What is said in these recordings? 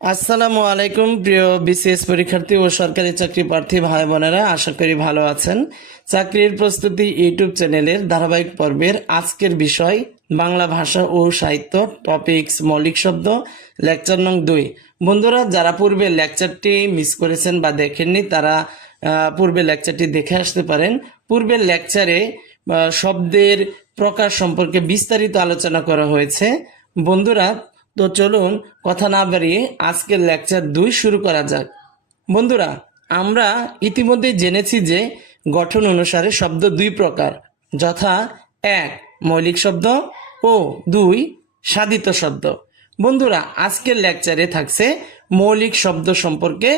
আসসালামু আলাইকুম প্রিয় বিসিএস পরীক্ষার্থী ও সরকারি চাকরি প্রার্থী ভাই বোনেরা, আশা করি ভালো আছেন। চাকরির প্রস্তুতি ইউটিউব চ্যানেলের ধারাবাহিক পর্বের আজকের বিষয় বাংলা ভাষা ও সাহিত্য, টপিকস মৌলিক শব্দ, লেকচার নং 2। বন্ধুরা, যারা পূর্বে লেকচারটি মিস করেছেন বা দেখেননি তারা পূর্বে লেকচারটি দেখে আসতে পারেন। পূর্বের লেকচারে শব্দের প্রকার সম্পর্কে বিস্তারিত আলোচনা করা হয়েছে। বন্ধুরা, তো চলুন কথা না বাড়িয়ে আজকের লেকচার 2 শুরু করা যাক। বন্ধুরা, আমরা ইতিমধ্যে জেনেছি যে গঠন অনুসারে শব্দ 2 প্রকার, যথা 1 মৌলিক শব্দ ও 2 সাধিত শব্দ। বন্ধুরা, আজকের লেকচারে থাকছে মৌলিক শব্দ সম্পর্কে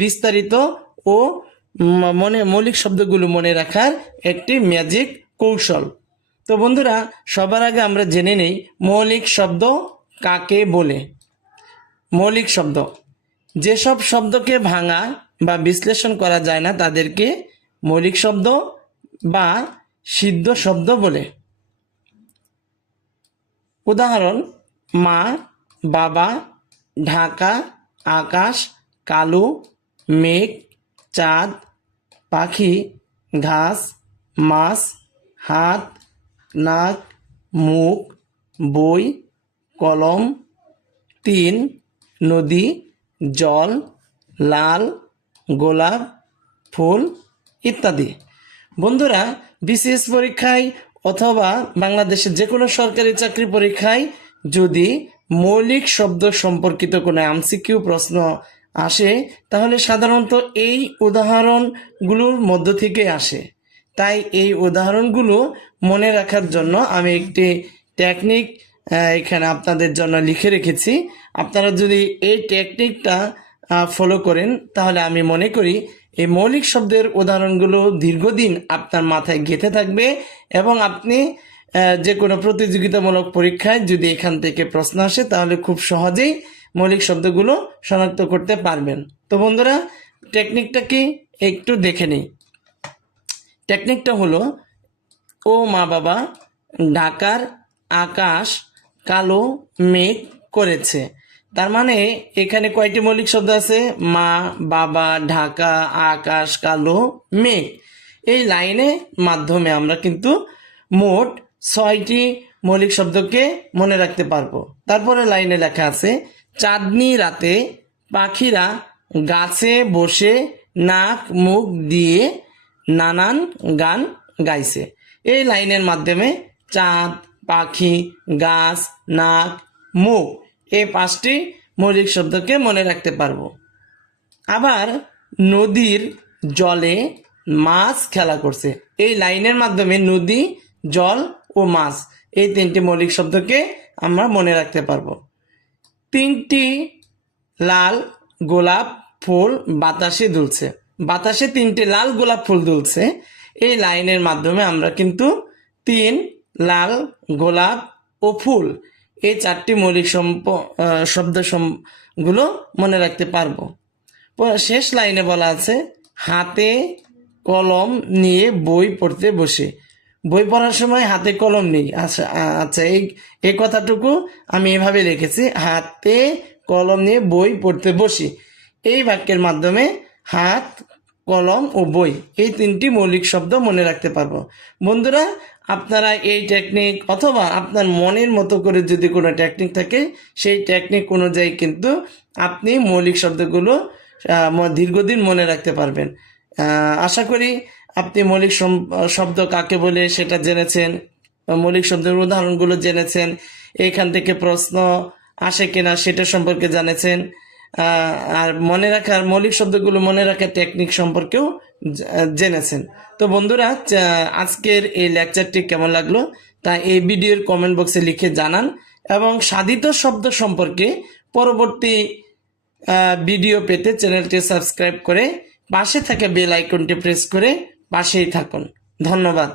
বিস্তারিত ও মৌলিক শব্দগুলো মনে রাখার একটি ম্যাজিক কৌশল। তো বন্ধুরা, সবার আগে আমরা জেনে নেই মৌলিক শব্দ কাকে বলে। মৌলিক শব্দ যেসব শব্দকে ভাঙা বা বিশ্লেষণ করা যায় না তাদেরকে মৌলিক শব্দ বা সিদ্ধ শব্দ বলে। উদাহরণ: মা, বাবা, ঢাকা, আকাশ, কালো, মেঘ, চাঁদ, পাখি, ঘাস, মাছ, হাত, নাক, মুখ, বই, কলম, 3 নদী, জল, লাল, গোলাপ, ফুল ইত্যাদি। বন্ধুরা, বিসিএস পরীক্ষায় অথবা বাংলাদেশের যে কোনো সরকারি চাকরি পরীক্ষায় যদি মৌলিক শব্দ সম্পর্কিত কোনো এমসিকিউ প্রশ্ন আসে তাহলে সাধারণত এই উদাহরণগুলোর মধ্য থেকে আসে। তাই এই উদাহরণগুলো মনে রাখার জন্য আমি একটি টেকনিক এখানে আপনাদের জন্য লিখে রেখেছি। আপনারা যদি এই টেকনিকটা ফলো করেন তাহলে আমি মনে করি এই মৌলিক শব্দের উদাহরণগুলো দীর্ঘদিন আপনার মাথায় গেঁথে থাকবে এবং আপনি যে কোনো প্রতিযোগিতামূলক পরীক্ষায় যদি এখান থেকে প্রশ্ন আসে তাহলে খুব সহজেই মৌলিক শব্দগুলো শনাক্ত করতে পারবেন। তো বন্ধুরা, টেকনিকটা কি একটু দেখে নিই। টেকনিকটা হলো: ও মা বাবা, ঢাকার আকাশ কালো মেঘ করেছে। তার মানে এখানে কয়টি মৌলিক শব্দ আছে? মা, বাবা, ঢাকা, আকাশ, কালো, মেঘ। এই লাইনের মাধ্যমে আমরা কিন্তু মোট 6টি মৌলিক শব্দকে মনে রাখতে পারবো। তারপরে লাইনে লেখা আছে: চাঁদনি রাতে পাখিরা গাছে বসে নাক মুখ দিয়ে নানান গান গাইছে। এই লাইনের মাধ্যমে চাঁদ, পাখি, গাছ, নাক, মুখ এই 5টি মৌলিক শব্দকে মনে রাখতে পারবো। আবার নদীর জলে মাছ খেলা করছে। এই লাইনের মাধ্যমে নদী, জল ও মাছ এই 3টি মৌলিক শব্দকে আমরা মনে রাখতে পারবো। 3টি লাল গোলাপ ফুল বাতাসে দুলছে। বাতাসে 3টি লাল গোলাপ ফুল দুলছে। এই লাইনের মাধ্যমে আমরা কিন্তু 3 লাল গোলাপ ও ফুল এই 4টি মৌলিক শব্দ গুলো মনে রাখতে পারবো। শেষ লাইনে বলা আছে: হাতে কলম নিয়ে বই পড়তে বসে। বই পড়ার সময় হাতে কলম নেই। আচ্ছা, এই কথাটুকু আমি এভাবে লিখেছি: হাতে কলম নিয়ে বই পড়তে বসি। এই বাক্যের মাধ্যমে হাত, কলম ও বই এই 3টি মৌলিক শব্দ মনে রাখতে পারবো। বন্ধুরা, আপনারা এই টেকনিক অথবা আপনার মনের মতো করে যদি কোনো টেকনিক থাকে সেই টেকনিক অনুযায়ী কিন্তু আপনি মৌলিক শব্দগুলো দীর্ঘদিন মনে রাখতে পারবেন। আশা করি আপনি মৌলিক শব্দ কাকে বলে সেটা জেনেছেন, মৌলিক শব্দের উদাহরণগুলো জেনেছেন, এইখান থেকে প্রশ্ন আসে কিনা সেটা সম্পর্কে জানেছেন। আর মৌলিক শব্দগুলো মনে রাখার টেকনিক সম্পর্কেও জেনেছেন। তো বন্ধুরা, আজকের এই লেকচারটি কেমন লাগলো তা এই ভিডিওর কমেন্ট বক্সে লিখে জানান এবং সাধিত শব্দ সম্পর্কে পরবর্তী ভিডিও পেতে চ্যানেলটি সাবস্ক্রাইব করে পাশে থাকা বেল আইকনটি প্রেস করে পাশেই থাকুন। ধন্যবাদ।